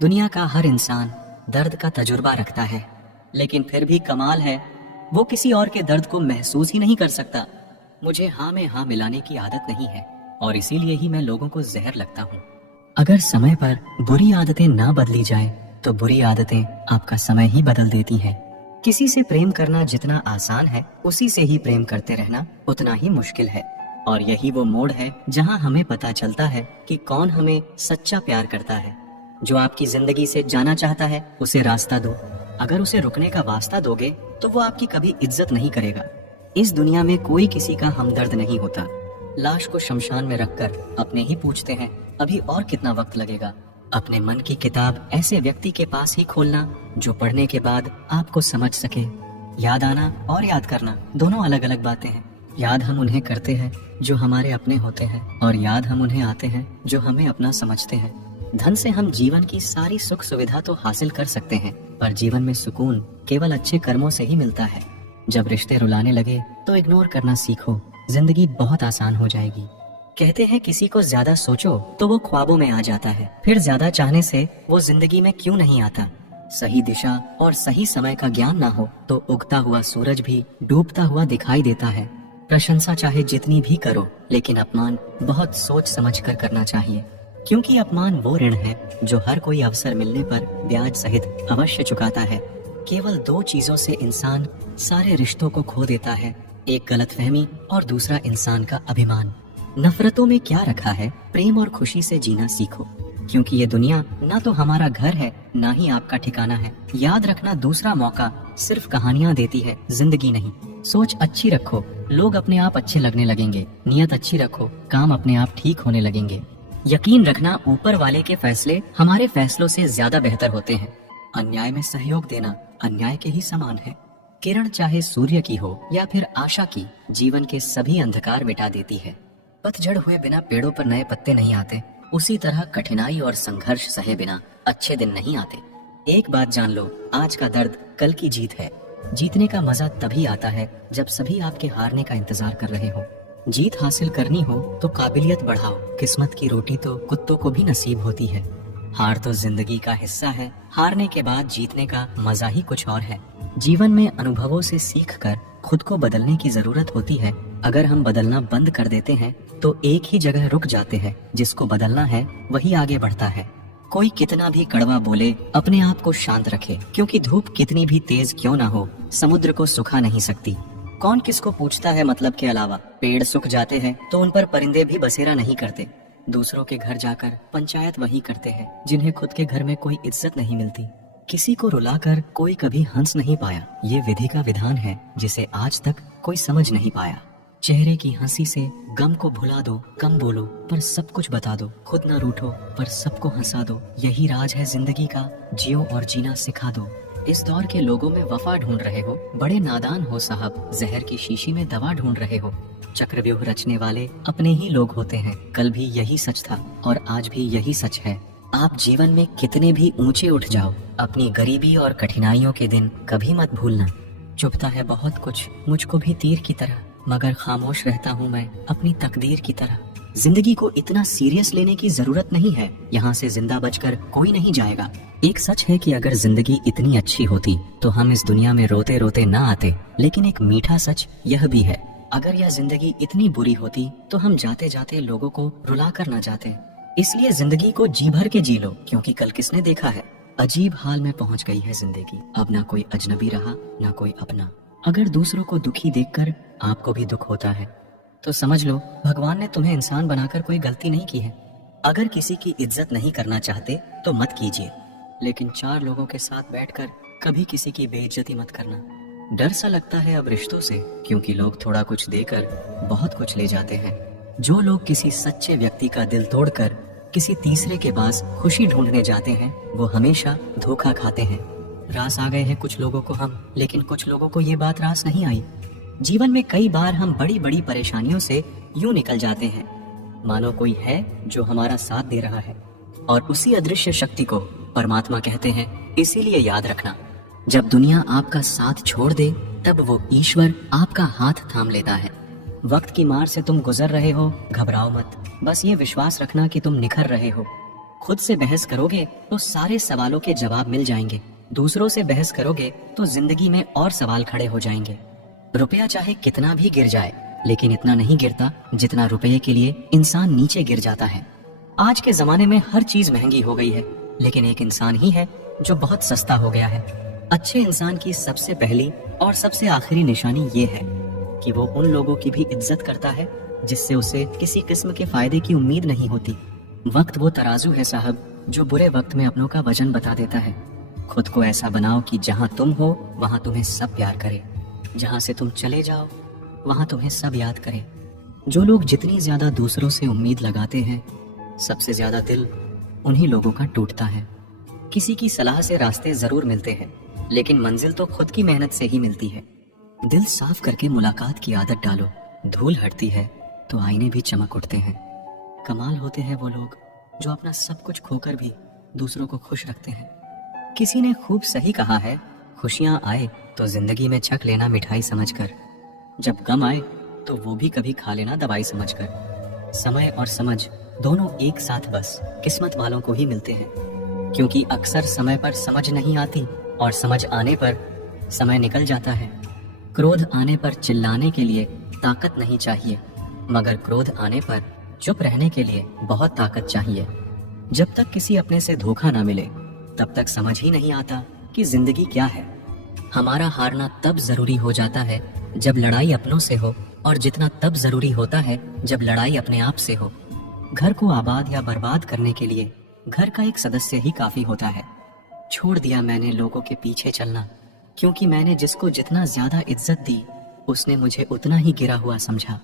दुनिया का हर इंसान दर्द का तजुर्बा रखता है, लेकिन फिर भी कमाल है वो किसी और के दर्द को महसूस ही नहीं कर सकता। मुझे हाँ में हाँ मिलाने की आदत नहीं है और इसीलिए ही मैं लोगों को जहर लगता हूँ। अगर समय पर बुरी आदतें ना बदली जाए तो बुरी आदतें आपका समय ही बदल देती हैं। किसी से प्रेम करना जितना आसान है, उसी से ही प्रेम करते रहना उतना ही मुश्किल है। और यही वो मोड़ है जहाँ हमें पता चलता है कि कौन हमें सच्चा प्यार करता है। जो आपकी जिंदगी से जाना चाहता है उसे रास्ता दो। अगर उसे रुकने का वास्ता दोगे तो वो आपकी कभी इज्जत नहीं करेगा। इस दुनिया में कोई किसी का हमदर्द नहीं होता। लाश को शमशान में रखकर अपने ही पूछते हैं अभी और कितना वक्त लगेगा। अपने मन की किताब ऐसे व्यक्ति के पास ही खोलना जो पढ़ने के बाद आपको समझ सके। याद आना और याद करना दोनों अलग अलग बातें हैं। याद हम उन्हें करते हैं जो हमारे अपने होते हैं और याद हम उन्हें आते हैं जो हमें अपना समझते हैं। धन से हम जीवन की सारी सुख सुविधा तो हासिल कर सकते हैं, पर जीवन में सुकून केवल अच्छे कर्मों से ही मिलता है। जब रिश्ते रुलाने लगे तो इग्नोर करना सीखो, जिंदगी बहुत आसान हो जाएगी। कहते हैं किसी को ज्यादा सोचो तो वो ख्वाबों में आ जाता है, फिर ज्यादा चाहने से वो जिंदगी में क्यों नहीं आता। सही दिशा और सही समय का ज्ञान ना हो तो उगता हुआ सूरज भी डूबता हुआ दिखाई देता है। प्रशंसा चाहे जितनी भी करो, लेकिन अपमान बहुत सोच समझ कर करना चाहिए, क्योंकि अपमान वो ऋण है जो हर कोई अवसर मिलने पर ब्याज सहित अवश्य चुकाता है। केवल दो चीजों से इंसान सारे रिश्तों को खो देता है, एक गलतफहमी और दूसरा इंसान का अभिमान। नफरतों में क्या रखा है, प्रेम और खुशी से जीना सीखो, क्योंकि ये दुनिया ना तो हमारा घर है ना ही आपका ठिकाना है। याद रखना दूसरा मौका सिर्फ कहानियां देती है, जिंदगी नहीं। सोच अच्छी रखो, लोग अपने आप अच्छे लगने लगेंगे। नियत अच्छी रखो, काम अपने आप ठीक होने लगेंगे। यकीन रखना ऊपर वाले के फैसले हमारे फैसलों से ज्यादा बेहतर होते हैं। अन्याय में सहयोग देना अन्याय के ही समान है। किरण चाहे सूर्य की हो या फिर आशा की, जीवन के सभी अंधकार मिटा देती है। पतझड़ हुए बिना पेड़ों पर नए पत्ते नहीं आते, उसी तरह कठिनाई और संघर्ष सहे बिना अच्छे दिन नहीं आते। एक बात जान लो, आज का दर्द कल की जीत है। जीतने का मजा तभी आता है जब सभी आपके हारने का इंतजार कर रहे हो। जीत हासिल करनी हो तो काबिलियत बढ़ाओ, किस्मत की रोटी तो कुत्तों को भी नसीब होती है। हार तो जिंदगी का हिस्सा है, हारने के बाद जीतने का मजा ही कुछ और है। जीवन में अनुभवों से सीखकर खुद को बदलने की जरूरत होती है। अगर हम बदलना बंद कर देते हैं तो एक ही जगह रुक जाते हैं। जिसको बदलना है वही आगे बढ़ता है। कोई कितना भी कड़वा बोले, अपने आप को शांत रखे, क्योंकि धूप कितनी भी तेज क्यों ना हो, समुद्र को सुखा नहीं सकती। कौन किसको पूछता है मतलब के अलावा। पेड़ सूख जाते हैं तो उन पर परिंदे भी बसेरा नहीं करते। दूसरों के घर जाकर पंचायत वही करते हैं जिन्हें खुद के घर में कोई इज्जत नहीं मिलती। किसी को रुलाकर कोई कभी हंस नहीं पाया, ये विधि का विधान है जिसे आज तक कोई समझ नहीं पाया। चेहरे की हंसी से गम को भुला दो, कम बोलो पर सब कुछ बता दो, खुद न रूठो पर सबको हंसा दो। यही राज है जिंदगी का, जियो और जीना सिखा दो। इस दौर के लोगों में वफा ढूंढ रहे हो, बड़े नादान हो साहब, जहर की शीशी में दवा ढूंढ रहे हो। चक्रव्यूह रचने वाले अपने ही लोग होते हैं। कल भी यही सच था और आज भी यही सच है। आप जीवन में कितने भी ऊंचे उठ जाओ, अपनी गरीबी और कठिनाइयों के दिन कभी मत भूलना। चुभता है बहुत कुछ मुझको भी तीर की तरह, मगर खामोश रहता हूँ मैं अपनी तकदीर की तरह। जिंदगी को इतना सीरियस लेने की जरूरत नहीं है, यहाँ से जिंदा बचकर कोई नहीं जाएगा। एक सच है कि अगर जिंदगी इतनी अच्छी होती तो हम इस दुनिया में रोते रोते ना आते, लेकिन एक मीठा सच यह भी है, अगर यह जिंदगी इतनी बुरी होती तो हम जाते जाते लोगों को रुला कर ना जाते। इसलिए जिंदगी को जी भर के जी लो, क्योंकि कल किसने देखा है। अजीब हाल में पहुंच गई है जिंदगी, अब ना कोई अजनबी रहा ना कोई अपना। अगर दूसरों को दुखी देखकर आपको भी दुख होता है तो समझ लो भगवान ने तुम्हें इंसान बनाकर कोई गलती नहीं की है। अगर किसी की इज्जत नहीं करना चाहते तो मत कीजिए, लेकिन चार लोगों के साथ बैठकर कभी किसी की बेइज्जती मत करना। डर सा लगता है अब रिश्तों से, क्योंकि लोग थोड़ा कुछ देकर बहुत कुछ ले जाते हैं। जो लोग किसी सच्चे व्यक्ति का दिल तोड़कर किसी तीसरे के पास खुशी ढूंढने जाते हैं वो हमेशा धोखा खाते हैं। रास आ गए हैं कुछ लोगों को हम, लेकिन कुछ लोगों को ये बात रास नहीं आई। जीवन में कई बार हम बड़ी बड़ी परेशानियों से यूं निकल जाते हैं मानो कोई है जो हमारा साथ दे रहा है, और उसी अदृश्य शक्ति को परमात्मा कहते हैं। इसीलिए याद रखना, जब दुनिया आपका साथ छोड़ दे तब वो ईश्वर आपका हाथ थाम लेता है। वक्त की मार से तुम गुजर रहे हो, घबराओ मत, बस ये विश्वास रखना कि तुम निखर रहे हो। खुद से बहस करोगे तो सारे सवालों के जवाब मिल जाएंगे। दूसरों से बहस करोगे तो जिंदगी में और सवाल खड़े हो जाएंगे। रुपया चाहे कितना भी गिर जाए, लेकिन इतना नहीं गिरता जितना रुपये के लिए इंसान नीचे गिर जाता है। आज के जमाने में हर चीज महंगी हो गई है, लेकिन एक इंसान ही है जो बहुत सस्ता हो गया है। अच्छे इंसान की सबसे पहली और सबसे आखिरी निशानी ये है कि वो उन लोगों की भी इज्जत करता है जिससे उसे किसी किस्म के फायदे की उम्मीद नहीं होती। वक्त वो तराजू है साहब, जो बुरे वक्त में अपनों का वजन बता देता है। खुद को ऐसा बनाओ कि जहां तुम हो वहां तुम्हें सब प्यार करे, जहां से तुम चले जाओ वहां तुम्हें सब याद करे। जो लोग जितनी ज्यादा दूसरों से उम्मीद लगाते हैं, सबसे ज्यादा दिल उन्हीं लोगों का टूटता है। किसी की सलाह से रास्ते जरूर मिलते हैं, लेकिन मंजिल तो खुद की मेहनत से ही मिलती है। दिल साफ करके मुलाकात की आदत डालो, धूल हटती है तो आईने भी चमक उठते हैं। कमाल होते हैं वो लोग जो अपना सब कुछ खोकर भी दूसरों को खुश रखते हैं। किसी ने खूब सही कहा है, खुशियां आए तो जिंदगी में छक लेना मिठाई समझकर, जब गम आए तो वो भी कभी खा लेना दवाई समझकर। समय और समझ दोनों एक साथ बस किस्मत वालों को ही मिलते हैं, क्योंकि अक्सर समय पर समझ नहीं आती और समझ आने पर समय निकल जाता है। क्रोध आने पर चिल्लाने के लिए ताकत नहीं चाहिए, मगर क्रोध आने पर चुप रहने के लिए बहुत ताकत चाहिए। जब तक किसी अपने से धोखा ना मिले, तब तक समझ ही नहीं आता कि जिंदगी क्या है। हमारा हारना तब जरूरी हो जाता है जब लड़ाई अपनों से हो, और जितना तब जरूरी होता है जब लड़ाई अपने आप से हो। घर को आबाद या बर्बाद करने के लिए घर का एक सदस्य ही काफी होता है। छोड़ दिया मैंने लोगों के पीछे चलना, क्योंकि मैंने जिसको जितना ज्यादा इज्जत दी, उसने मुझे उतना ही गिरा हुआ समझा।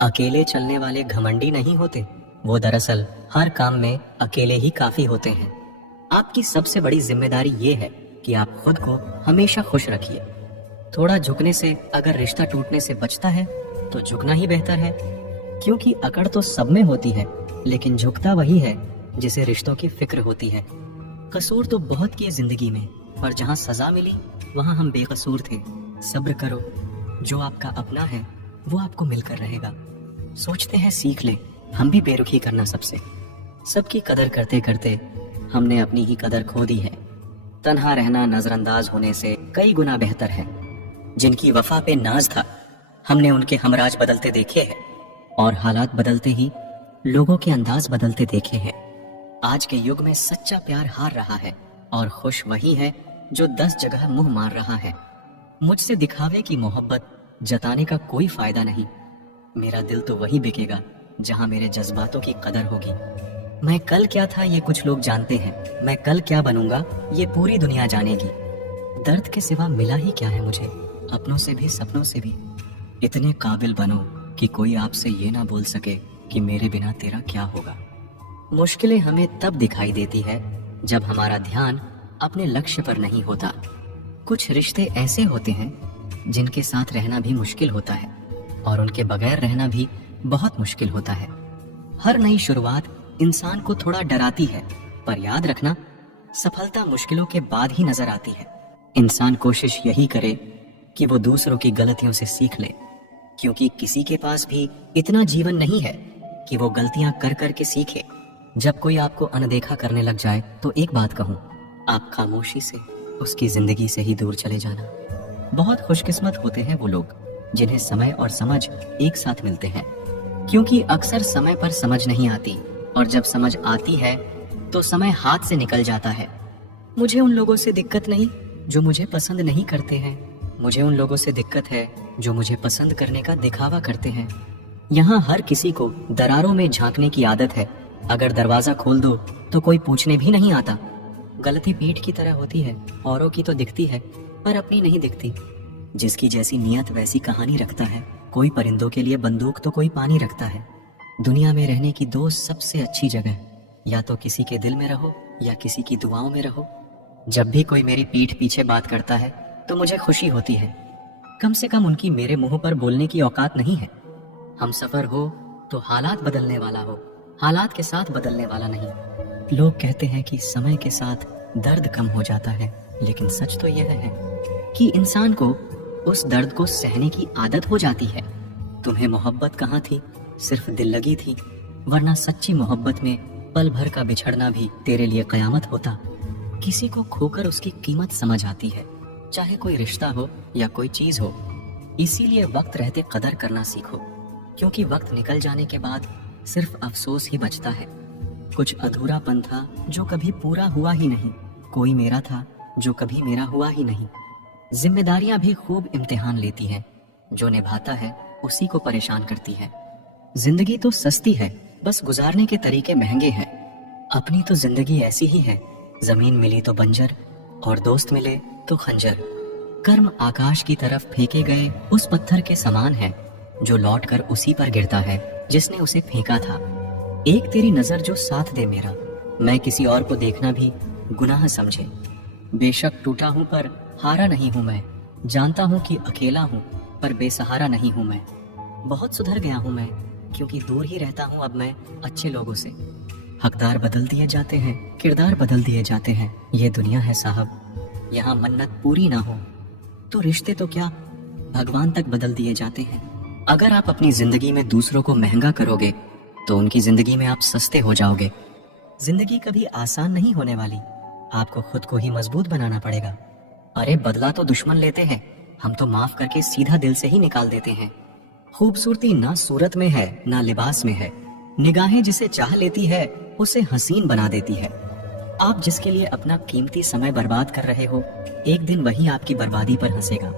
अकेले चलने वाले घमंडी नहीं होते, वो दरअसल हर काम में अकेले ही काफी होते हैं। आपकी सबसे बड़ी जिम्मेदारी ये है कि आप खुद को हमेशा खुश रखिए। थोड़ा झुकने से अगर रिश्ता टूटने से बचता है तो झुकना ही बेहतर है, क्योंकि अकड़ तो सब में होती है, लेकिन झुकता वही है जिसे रिश्तों की फिक्र होती है। कसूर तो बहुत किए जिंदगी में, पर जहाँ सजा मिली वहाँ हम बेकसूर थे। सब्र करो, जो आपका अपना है वो आपको मिलकर रहेगा। सोचते हैं सीख ले, हम भी बेरुखी करना सबसे। सबकी कदर करते करते हमने अपनी ही कदर खो दी है। तन्हा रहना नजरअंदाज होने से कई गुना बेहतर है। जिनकी वफा पे नाज था, हमने उनके हमराज बदलते देखे हैं, और हालात बदलते ही लोगों के अंदाज बदलते देखे हैं। आज के युग में सच्चा प्यार हार रहा है, और खुश वही है जो 10 जगह मुंह मार रहा है। मुझसे दिखावे की मोहब्बत जताने का कोई फायदा नहीं। मेरा दिल तो वही बिकेगा जहां मेरे जज्बातों की कदर होगी। मैं कल क्या था ये कुछ लोग जानते हैं, मैं कल क्या बनूंगा ये पूरी दुनिया जानेगी। दर्द के सिवा मिला ही क्या है मुझे, अपनों से भी सपनों से भी। इतने काबिल बनो कि कोई आपसे ये ना बोल सके कि मेरे बिना तेरा क्या होगा। मुश्किलें हमें तब दिखाई देती है जब हमारा ध्यान अपने लक्ष्य पर नहीं होता। कुछ रिश्ते ऐसे होते हैं जिनके साथ रहना भी मुश्किल होता है, और उनके बगैर रहना भी बहुत मुश्किल होता है। हर नई शुरुआत इंसान को थोड़ा डराती है, पर याद रखना, सफलता मुश्किलों के बाद ही नजर आती है। इंसान कोशिश यही करे कि वो दूसरों की गलतियों से सीख ले, क्योंकि किसी के पास भी इतना जीवन नहीं है कि वो गलतियां कर कर के सीखे। जब कोई आपको अनदेखा करने लग जाए तो एक बात कहूं, आप खामोशी से उसकी जिंदगी से ही दूर चले जाना। बहुत खुशकिस्मत होते हैं वो लोग जिन्हें समय और समझ एक साथ मिलते हैं, क्योंकि अक्सर समय पर समझ नहीं आती, और जब समझ आती है तो समय हाथ से निकल जाता है। मुझे उन लोगों से दिक्कत नहीं जो मुझे पसंद नहीं करते हैं, मुझे उन लोगों से दिक्कत है जो मुझे पसंद करने का दिखावा करते हैं। यहाँ हर किसी को दरारों में झांकने की आदत है। अगर दरवाजा खोल दो तो कोई पूछने भी नहीं आता। गलती पीठ की तरह होती है, औरों की तो दिखती है पर अपनी नहीं दिखती। जिसकी जैसी नियत वैसी कहानी रखता है। कोई परिंदों के लिए बंदूक तो कोई पानी रखता है। दुनिया में रहने की दो सबसे अच्छी जगह, या तो किसी के दिल में रहो या किसी की दुआओं में रहो। जब भी कोई मेरी पीठ पीछे बात करता है तो मुझे खुशी होती है। कम से कम उनकी मेरे मुंह पर बोलने की औकात नहीं है। हम सफर हो तो हालात बदलने वाला हो, हालात के साथ बदलने वाला नहीं। लोग कहते हैं कि समय के साथ दर्द कम हो जाता है, लेकिन सच तो यह है कि इंसान को उस दर्द को सहने की आदत हो जाती है। तुम्हें मोहब्बत कहाँ थी, सिर्फ दिल लगी थी, वरना सच्ची मोहब्बत में पल भर का बिछड़ना भी तेरे लिए कयामत होता। किसी को खोकर उसकी कीमत समझ आती है, चाहे कोई रिश्ता हो या कोई चीज हो। इसीलिए वक्त रहते कदर करना सीखो, क्योंकि वक्त निकल जाने के बाद सिर्फ अफसोस ही बचता है। कुछ अधूरापन था जो कभी पूरा हुआ ही नहीं, कोई मेरा था जो कभी मेरा हुआ ही नहीं। जिम्मेदारियां भी खूब इम्तिहान लेती हैं, जो निभाता है उसी को परेशान करती है। जिंदगी तो सस्ती है, बस गुजारने के तरीके महंगे हैं। अपनी तो जिंदगी ऐसी ही है, जमीन मिली तो बंजर और दोस्त मिले तो खंजर। कर्म आकाश की तरफ फेंके गए उस पत्थर के समान है, जो लौटकर उसी पर गिरता है जिसने उसे फेंका था। एक तेरी नजर जो साथ दे मेरा, मैं किसी और को देखना भी गुनाह समझे। बेशक टूटा हूं पर हारा नहीं हूं मैं, जानता हूं कि अकेला हूं पर बेसहारा नहीं हूं मैं। बहुत सुधर गया हूं मैं, क्योंकि दूर ही रहता हूं अब मैं अच्छे लोगों से। हकदार बदल दिए जाते हैं, किरदार बदल दिए जाते हैं, ये दुनिया है साहब, यहाँ मन्नत पूरी ना हो तो रिश्ते तो क्या भगवान तक बदल दिए जाते हैं। अगर आप अपनी जिंदगी में दूसरों को महंगा करोगे तो उनकी जिंदगी में आप सस्ते हो जाओगे। जिंदगी कभी आसान नहीं होने वाली, आपको खुद को ही मजबूत बनाना पड़ेगा। अरे बदला तो दुश्मन लेते हैं, हम तो माफ करके सीधा दिल से ही निकाल देते हैं। खूबसूरती ना सूरत में है ना लिबास में है, निगाहें जिसे चाह लेती है उसे हसीन बना देती है। आप जिसके लिए अपना कीमती समय बर्बाद कर रहे हो, एक दिन वही आपकी बर्बादी पर हंसेगा।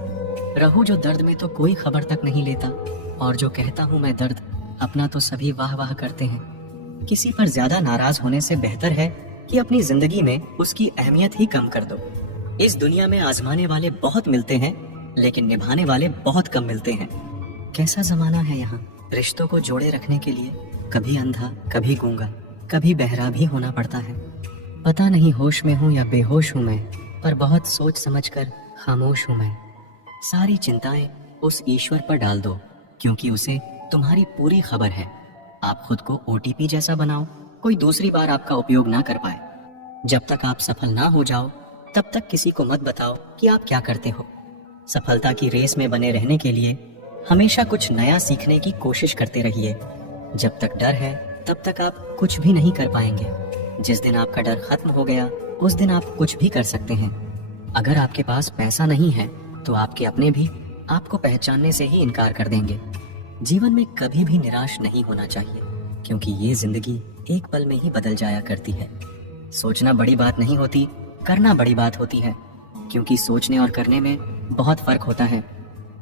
रहूं जो दर्द में तो कोई खबर तक नहीं लेता, और जो कहता हूं मैं दर्द अपना तो सभी वाह वाह करते हैं। किसी पर ज्यादा नाराज होने से बेहतर है कि अपनी जिंदगी में उसकी अहमियत ही कम कर दो। इस दुनिया में आजमाने वाले बहुत मिलते हैं, लेकिन निभाने वाले बहुत कम मिलते हैं। कैसा जमाना है यहाँ, रिश्तों को जोड़े रखने के लिए कभी अंधा कभी गूंगा कभी बहरा भी होना पड़ता है। पता नहीं होश में हूँ या बेहोश हूँ मैं, पर बहुत सोच समझकर खामोश हूँ मैं। सारी चिंताएं उस ईश्वर पर डाल दो, क्योंकि उसे तुम्हारी पूरी खबर है। आप खुद को OTP जैसा बनाओ, कोई दूसरी बार आपका उपयोग ना कर पाए। जब तक आप सफल ना हो जाओ तब तक किसी को मत बताओ कि आप क्या करते हो। सफलता की रेस में बने रहने के लिए हमेशा कुछ नया सीखने की कोशिश करते रहिए। जब तक डर है तब तक आप कुछ भी नहीं कर पाएंगे। जिस दिन आपका डर खत्म हो गया उस दिन आप कुछ भी कर सकते हैं। अगर आपके पास पैसा नहीं है तो आपके अपने भी आपको पहचानने से ही इनकार कर देंगे। जीवन में कभी भी निराश नहीं होना चाहिए, क्योंकि ये जिंदगी एक पल में ही बदल जाया करती है। सोचना बड़ी बात नहीं होती, करना बड़ी बात होती है, क्योंकि सोचने और करने में बहुत फर्क होता है।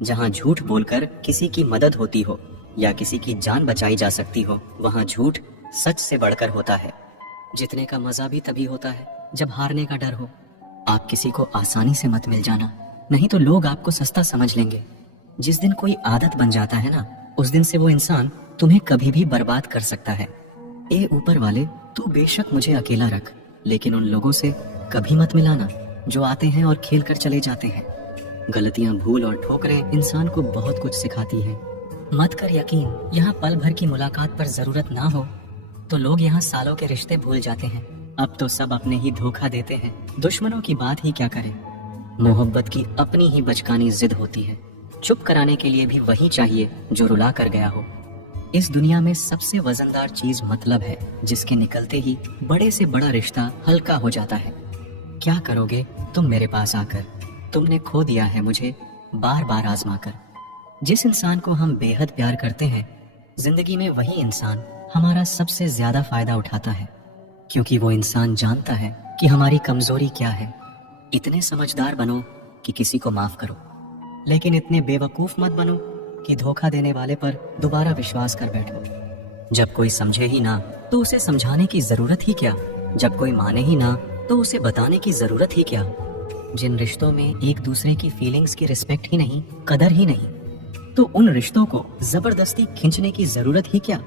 जहाँ झूठ बोलकर किसी की मदद होती हो या किसी की जान बचाई जा सकती हो, वहाँ झूठ सच से बढ़कर होता है। जीतने का मजा भी तभी होता है जब हारने का डर हो। आप किसी को आसानी से मत मिल जाना, नहीं तो लोग आपको सस्ता समझ लेंगे। जिस दिन कोई आदत बन जाता है ना, उस दिन से वो इंसान तुम्हें कभी भी बर्बाद कर सकता है। ए ऊपर वाले, तू बेशक मुझे अकेला रख, लेकिन उन लोगों से कभी मत मिलाना जो आते हैं और खेल कर चले जाते हैं। गलतियां, भूल और ठोकरें इंसान को बहुत कुछ सिखाती हैं। मत कर यकीन, यहाँ पल भर की मुलाकात पर जरूरत ना हो तो लोग यहाँ सालों के रिश्ते भूल जाते हैं। अब तो सब अपने ही धोखा देते हैं, दुश्मनों की बात ही क्या करें। मोहब्बत की अपनी ही बचकानी जिद होती है, चुप कराने के लिए भी वही चाहिए जो रुला कर गया हो। इस दुनिया में सबसे वजनदार चीज मतलब है, जिसके निकलते ही बड़े से बड़ा रिश्ता हल्का हो जाता है। क्या करोगे तुम मेरे पास आकर, तुमने खो दिया है मुझे बार बार आजमा कर। जिस इंसान को हम बेहद प्यार करते हैं, जिंदगी में वही इंसान हमारा सबसे ज्यादा फायदा उठाता है, क्योंकि वो इंसान जानता है कि हमारी कमजोरी क्या है। इतने समझदार बनो कि किसी को माफ करो, लेकिन इतने बेवकूफ मत बनो कि धोखा देने वाले पर दोबारा विश्वास कर बैठो। जब कोई समझे ही ना तो उसे समझाने की जरूरत ही क्या, जब कोई माने ही ना तो उसे बताने की जरूरत ही क्या। जिन रिश्तों में एक दूसरे की फीलिंग्स की रिस्पेक्ट ही नहीं, कदर ही नहीं, तो उन रिश्तों को जबरदस्ती खींचने की जरूरत ही क्या।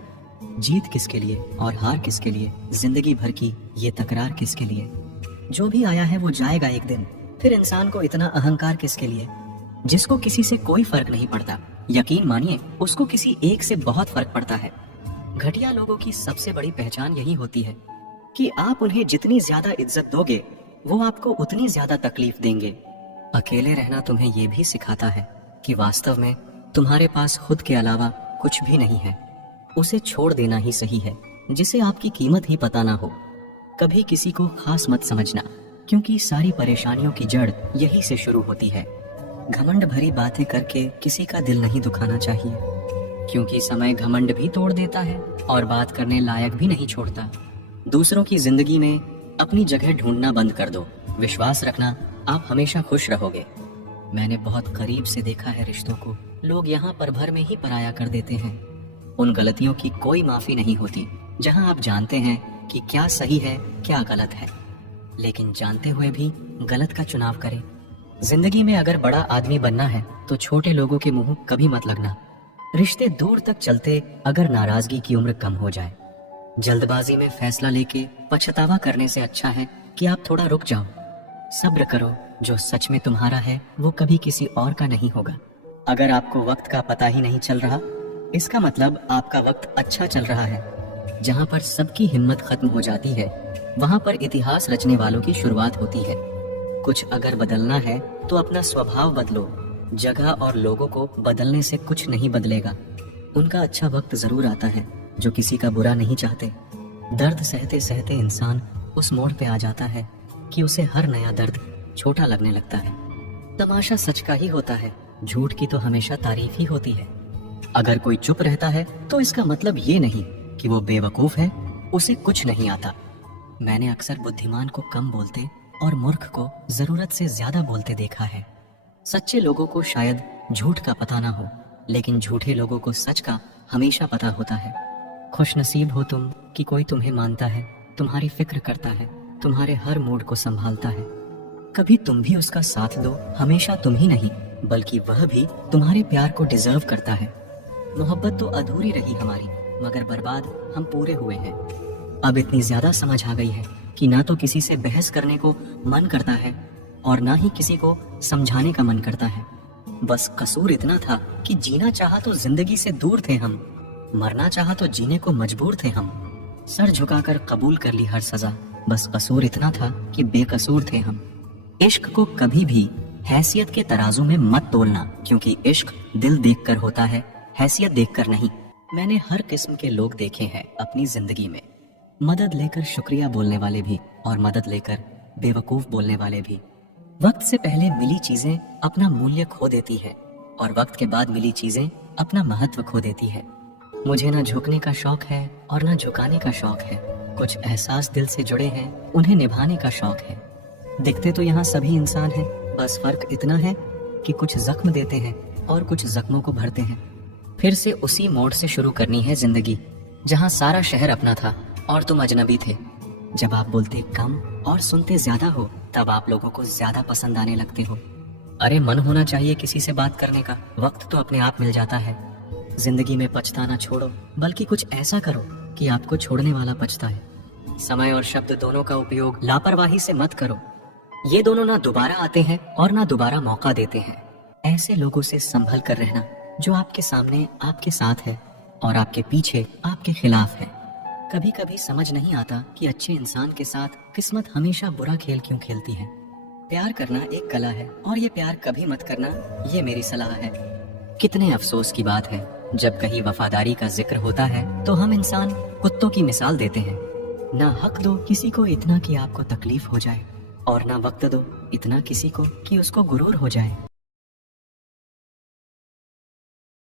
जीत किसके लिए और हार किसके लिए, जिंदगी भर की ये तकरार किसके लिए। जो भी आया है वो जाएगा एक दिन, फिर इंसान को इतना अहंकार किसके लिए। जिसको किसी से कोई फर्क नहीं पड़ता, यकीन मानिए उसको किसी एक से बहुत फर्क पड़ता है। घटिया लोगों की सबसे बड़ी पहचान यही होती है कि आप उन्हें जितनी ज्यादा इज्जत दोगे वो आपको उतनी ज्यादा तकलीफ देंगे। अकेले रहना तुम्हें ये भी सिखाता है कि वास्तव में तुम्हारे पास खुद के अलावा कुछ भी नहीं है। उसे छोड़ देना ही सही है, जिसे आपकी कीमत ही पता ना हो। कभी किसी को खास मत समझना, क्योंकि सारी परेशानियों की जड़ यही से शुरू होती है। घमंड भरी बातें करके किसी का दिल नहीं दुखाना चाहिए, क्योंकि समय घमंड भी तोड़ देता है और बात करने लायक भी नहीं छोड़ता। दूसरों की जिंदगी में अपनी जगह ढूंढना बंद कर दो। विश्वास रखना, आप हमेशा खुश रहोगे। मैंने बहुत करीब से देखा है रिश्तों को लोग यहाँ पर भर में ही पराया कर देते हैं। उन गलतियों की कोई माफी नहीं होती जहाँ आप जानते हैं कि क्या सही है क्या गलत है, लेकिन जानते हुए भी गलत का चुनाव करें। जिंदगी में अगर बड़ा आदमी बनना है तो छोटे लोगों के मुंह कभी मत लगना। रिश्ते दूर तक चलते अगर नाराजगी की उम्र कम हो जाए। जल्दबाजी में फैसला लेके पछतावा करने से अच्छा है कि आप थोड़ा रुक जाओ। सब्र करो, जो सच में तुम्हारा है वो कभी किसी और का नहीं होगा। अगर आपको वक्त का पता ही नहीं चल रहा, इसका मतलब आपका वक्त अच्छा चल रहा है। जहाँ पर सबकी हिम्मत खत्म हो जाती है, वहाँ पर इतिहास रचने वालों की शुरुआत होती है। कुछ अगर बदलना है तो अपना स्वभाव बदलो। जगह और लोगों को बदलने से कुछ नहीं बदलेगा। उनका अच्छा वक्त जरूर आता है जो किसी का बुरा नहीं चाहते। दर्द सहते सहते इंसान उस मोड़ पे आ जाता है कि उसे हर नया दर्द छोटा लगने लगता है। तमाशा सच का ही होता है, झूठ की तो हमेशा तारीफ ही होती है। अगर कोई चुप रहता है तो इसका मतलब ये नहीं कि वो बेवकूफ है, उसे कुछ नहीं आता। मैंने अक्सर बुद्धिमान को कम बोलते और मूर्ख को जरूरत से ज्यादा बोलते देखा है। सच्चे लोगों को शायद झूठ का पता ना हो, लेकिन झूठे लोगों को सच का हमेशा पता होता है। खुशनसीब हो तुम कि कोई तुम्हें मानता है, तुम्हारी फिक्र करता है, तुम्हारे हर मूड को संभालता है। कभी तुम भी उसका साथ दो। हमेशा तुम ही नहीं बल्कि वह भी तुम्हारे प्यार को डिजर्व करता है। मोहब्बत तो अधूरी रही हमारी, मगर बर्बाद हम पूरे हुए हैं। अब इतनी ज्यादा समझ आ गई है कि ना तो किसी से बहस करने को मन करता है और ना ही किसी को समझाने का मन करता है। बस कसूर इतना था कि जीना चाहा तो जिंदगी से दूर थे हम, मरना चाहा तो जीने को मजबूर थे हम। सर झुकाकर कबूल कर ली हर सजा, बस कसूर इतना था कि बेकसूर थे हम। इश्क को कभी भी हैसियत के तराजू में मत तोलना, क्योंकि इश्क दिल देखकर होता है, हैसियत देखकर नहीं। मैंने हर किस्म के लोग देखे हैं अपनी जिंदगी में। मदद लेकर शुक्रिया बोलने वाले भी और मदद लेकर बेवकूफ बोलने वाले भी। वक्त से पहले मिली चीजें अपना मूल्य खो देती है और वक्त के बाद मिली चीजें अपना महत्व खो देती है। मुझे ना झुकने का शौक है और ना झुकाने का शौक है। कुछ एहसास दिल से जुड़े हैं, उन्हें निभाने का शौक है। दिखते तो यहाँ सभी इंसान हैं, बस फर्क इतना है कि कुछ जख्म देते हैं और कुछ जख्मों को भरते हैं। फिर से उसी मोड़ से शुरू करनी है जिंदगी, जहाँ सारा शहर अपना था और तुम अजनबी थे। जब आप बोलते कम और सुनते ज्यादा हो, तब आप लोगों को ज्यादा पसंद आने लगते हो। अरे मन होना चाहिए किसी से बात करने का, वक्त तो अपने आप मिल जाता है। जिंदगी में पछताना छोड़ो, बल्कि कुछ ऐसा करो कि आपको छोड़ने वाला पछताए। समय और शब्द दोनों का उपयोग लापरवाही से मत करो। ये दोनों ना दोबारा आते हैं और ना दोबारा मौका देते हैं। ऐसे लोगों से संभल कर रहना जो आपके सामने आपके साथ है और आपके पीछे आपके खिलाफ है। कभी कभी समझ नहीं आता कि अच्छे इंसान के साथ किस्मत हमेशा बुरा खेल क्यों खेलती है। प्यार करना एक कला है और ये प्यार कभी मत करना, ये मेरी सलाह है। कितने अफसोस की बात है, जब कहीं वफादारी का जिक्र होता है तो हम इंसान कुत्तों की मिसाल देते हैं। ना हक दो किसी को इतना कि आपको तकलीफ हो जाए, और ना वक्त दो इतना किसी को कि उसको गुरूर हो जाए।